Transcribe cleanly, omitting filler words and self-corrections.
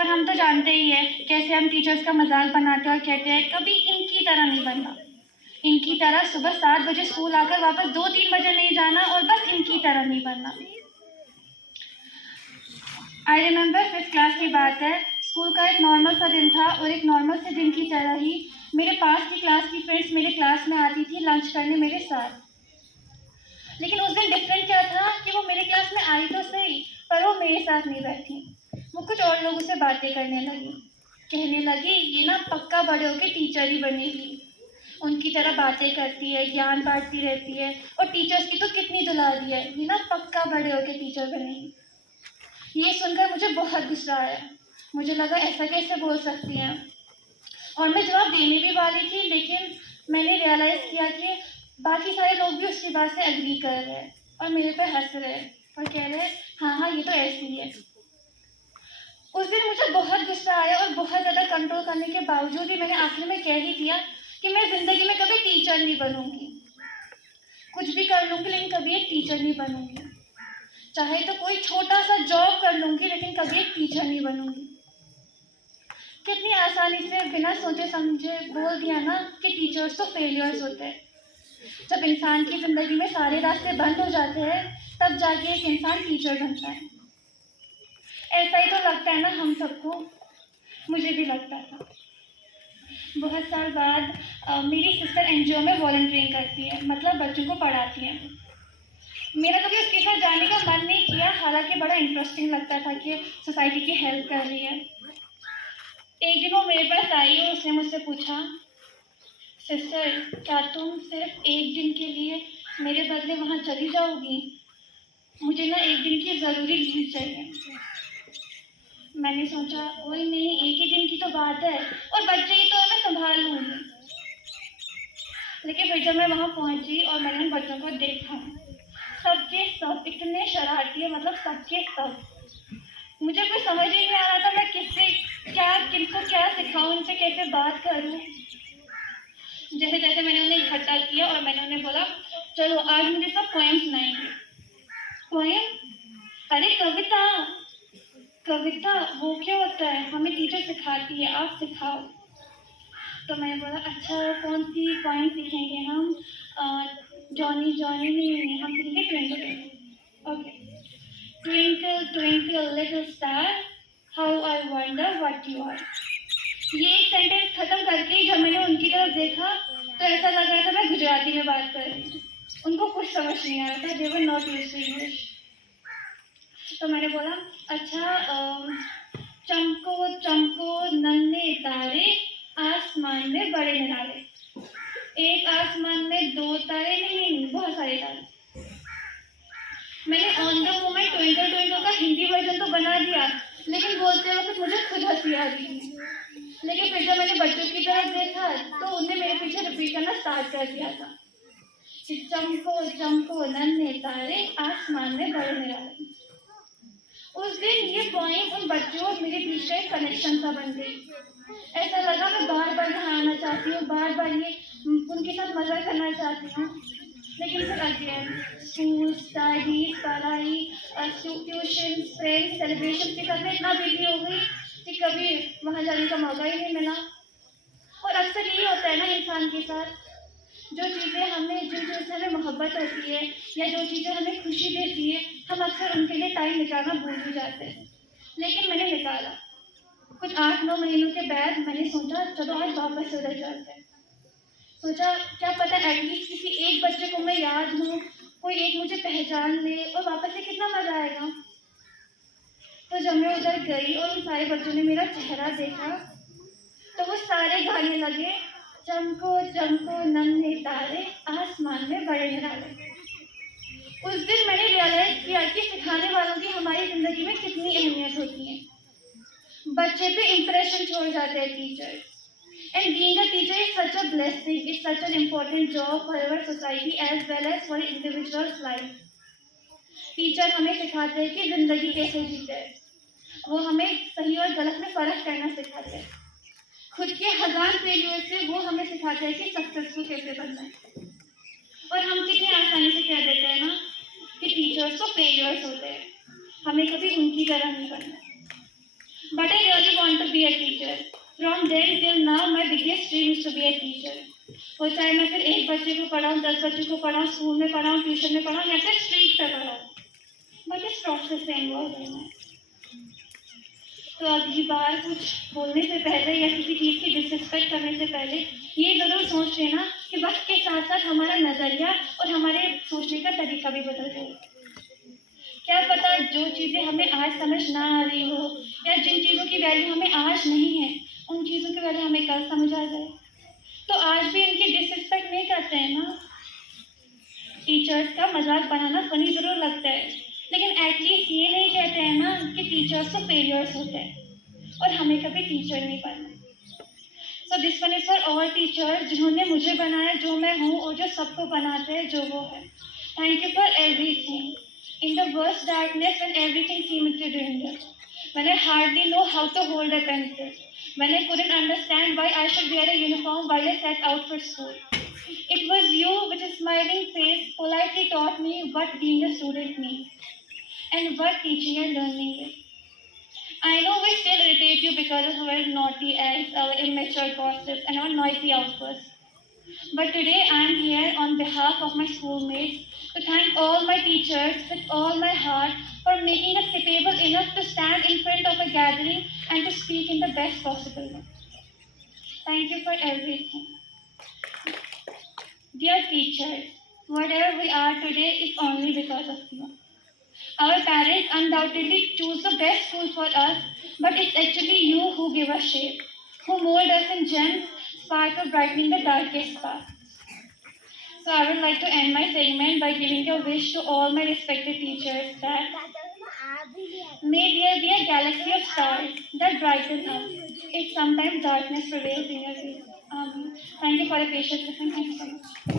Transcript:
और हम तो जानते ही है कैसे हम टीचर्स का मजाक बनाते हैं और कहते हैं कभी इनकी तरह नहीं बनना, इनकी तरह सुबह 7 बजे स्कूल आकर वापस 2-3 बजे नहीं जाना और बस इनकी तरह नहीं बनना। आई रिमेंबर 5th क्लास की बात है। स्कूल का एक नॉर्मल सा दिन था और एक नॉर्मल से दिन की तरह ही मेरे पास की क्लास की फ्रेंड्स मेरे क्लास में आती थी लंच करने मेरे साथ। लेकिन उस दिन डिफरेंट क्या था कि वो मेरे क्लास में आई तो सही, पर वो मेरे साथ नहीं बैठी। वो कुछ और लोगों से बातें करने लगी, कहने लगी ये ना पक्का बड़े होके टीचर ही बनेगी, उनकी तरह बातें करती है, ज्ञान बांटती रहती है और टीचर्स की तो कितनी दुलारी है, ये ना पक्का बड़े होके टीचर बनेगी। ये सुनकर मुझे बहुत गुस्सा आया। मुझे लगा ऐसा कैसे बोल सकती हैं, और मैं जवाब देने भी वाली थी, लेकिन मैंने रियलाइज़ किया कि बाकी सारे लोग भी उसकी बात से एग्री कर रहे हैं और मेरे पे हंस रहे हैं और कह रहे हैं हाँ हाँ ये तो ऐसी ही है। उस दिन मुझे बहुत गुस्सा आया और बहुत ज़्यादा कंट्रोल करने के बावजूद भी मैंने आखिर में कह ही दिया कि मैं ज़िंदगी में कभी टीचर नहीं बनूंगी, कुछ भी कर लूँगी लेकिन कभी एक टीचर नहीं बनूंगी। चाहे तो कोई छोटा सा जॉब कर लूँगी लेकिन कभी एक टीचर नहीं बनूंगी। कितनी आसानी से बिना सोचे समझे बोल दिया ना कि टीचर्स तो फेलियर्स होते हैं। जब इंसान की ज़िंदगी में सारे रास्ते बंद हो जाते हैं तब जाके एक इंसान टीचर बनता है। ऐसा ही तो लगता है ना हम सबको, मुझे भी लगता था। बहुत साल बाद मेरी सिस्टर एनजीओ में वॉलंटियरिंग करती है, मतलब बच्चों को पढ़ाती है। मेरा कभी उसके साथ जाने का मन नहीं किया, हालांकि बड़ा इंटरेस्टिंग लगता था कि सोसाइटी की हेल्प कर रही है। एक दिन वो मेरे पास आई और उसने मुझसे पूछा, सिस्टर क्या तुम सिर्फ एक दिन के लिए मेरे बदले वहाँ चली जाओगी? मुझे ना एक दिन की ज़रूरी लीव चाहिए। मैंने सोचा कोई नहीं, एक ही दिन की तो बात है और बच्चे ही तो मैं संभाल लूँगी। लेकिन फिर जब मैं वहाँ पहुँची और मैंने उन बच्चों को देखा, सबके सब इतने शरारती है, मतलब सबके सब। मुझे कुछ समझ ही नहीं आ रहा था मैं किससे क्या, किनको क्या सिखाऊं, उनसे कैसे बात करूं। जैसे जैसे मैंने उन्हें इकट्ठा किया और मैंने उन्हें बोला चलो आज मुझे सब पोएम सुनाएंगे। पोएम? अरे कविता। कविता वो क्या होता है? हमें टीचर सिखाती है, आप सिखाओ। तो मैंने बोला अच्छा कौन सी पोएम सीखेंगे हम? जॉनी जॉनी नहीं, हम सीखेंगे twinkle. Okay. Twinkle twinkle little star, how I wonder what you are. ये एक सेंटेंस खत्म करके ही जब मैंने उनकी तरफ देखा तो ऐसा लग रहा था मैं गुजराती में बात कर रही हूँ। उनको कुछ समझ नहीं आ रहा था, they were not used to English. तो मैंने बोला अच्छा चमको चमको नन्हे तारे आसमान में बड़े निराले। एक आसमान में 2 तारे नहीं, बहुत सारे तारे। मैंने on the moment twinkle twinkle का हिंदी वर्जन तो बना दिया, लेकिन बोलते वक्त मुझे खुद हंसी आ रही थी। लेकिन फिर जब मैंने बच्चों की तरफ देखा तो उन्हें मेरे पीछे रिपीट करना स्टार्ट कर दिया था कि चमको चमको नन्हे तारे आसमान में बड़े निराले। उस दिन ये पॉइंट उन बच्चों और मेरे बीच एक कनेक्शन सा बन गई। ऐसा लगा मैं बार बार यहाँ आना चाहती हूँ, बार बार ये उनके साथ मजा करना चाहती हूँ। लेकिन फिर अगेन स्कूल, स्टडीज, पढ़ाई, ट्यूशन, फ्रेंड्स, सेलिब्रेशन के साथ मैं इतना बिजी हो गई कि कभी वहाँ जाने का मौका ही नहीं मिला। और अक्सर यही होता है ना इंसान के साथ, जो चीज़ें हमें, जिन चीज़ों से हमें मोहब्बत होती है या जो चीज़ें हमें खुशी देती है, हम अक्सर उनके लिए टाइम निकालना भूल ही जाते हैं। लेकिन मैंने निकाला। कुछ 8-9 महीनों के बाद मैंने सोचा चलो आज वापस उधर चलते हैं। सोचा क्या पता एटलीस्ट किसी एक बच्चे को मैं याद हूँ, कोई एक मुझे पहचान ले और वापस से कितना मज़ा आएगा। तो जब मैं उधर गई और उन सारे बच्चों ने मेरा चेहरा देखा तो वो सारे गाने लगे चमको चमको नन्हे तारे आसमान में बड़े निराले। उस दिन मैंने रियलाइज किया कि सिखाने वालों की हमारी ज़िंदगी में कितनी अहमियत होती है। बच्चे पे इम्प्रेशन छोड़ जाते हैं teachers. And being a teacher is such a blessing, it's such an important job for our society as well as for individual's life. Teacher हमें सिखाते हैं कि ज़िंदगी कैसे जीते हैं, वो हमें सही और गलत में फ़र्क करना सिखाते हैं। खुद के हज़ार फेलियर से वो हमें सिखाते हैं कि सक्सेसफुल कैसे बनना है। और हम कितनी आसानी से कह देते हैं ना कि टीचर्स तो फेलियर्स होते हैं, हमें कभी उनकी तरह नहीं बनना है। But I really be a teacher. From then till now, my biggest dream is to be a teacher. वो चाहे मैं फिर एक बच्चे को पढ़ाऊँ, 10 बच्चों को पढ़ाऊँ, स्कूल में पढ़ाऊँ, ट्यूशन में पढ़ाऊँ या फिर स्ट्रीट पे पढ़ाऊँ, बट इस प्रोसेस से इन्वॉल्व रहना है। तो अगली बार कुछ बोलने से पहले या किसी चीज़ की डिसरिस्पेक्ट करने से पहले ये ज़रूर सोच लेना कि वक्त के साथ साथ हमारा नज़रिया और हमारे सोचने का तरीका भी बदल जाए। क्या पता जो चीज़ें हमें आज समझ ना आ रही हो या जिन चीज़ों की वैल्यू हमें आज नहीं है, उन चीज़ों की वैल्यू हमें कल समझ आ जाए। तो आज भी इनकी डिसरिस्पेक्ट नहीं करते हैं ना। टीचर्स का मजाक बनाना फनी ज़रूर लगता है, लेकिन एटलीस्ट ये नहीं कहते हैं ना कि टीचर्स तो फेलियर्स होते हैं और हमें कभी टीचर नहीं बनना। So this one is for all teachers जिन्होंने मुझे बनाया जो मैं हूँ और जो सबको बनाते हैं जो वो है। Thank you for everything in the worst darkness when everything seemed to danger, when I hardly know how to hold a pencil, when I couldn't understand why I should wear a uniform while I set out for school. It was you with a smiling face politely taught me what being a student means and what teaching and learning is. I know we still irritate you because of our naughty acts, our immature gossips, and our noisy outbursts. But today I am here on behalf of my schoolmates to thank all my teachers with all my heart for making us capable enough to stand in front of a gathering and to speak in the best possible way. Thank you for everything. Dear teachers, whatever we are today is only because of you. Our parents undoubtedly choose the best school for us, but it's actually you who give us shape, who mold us in gems, spark of brightening the darkest path. So I would like to end my segment by giving a wish to all my respected teachers that may there be a galaxy of stars that brighten us if sometimes darkness prevails in your face. Thank you for your patience listening. Thank you so much.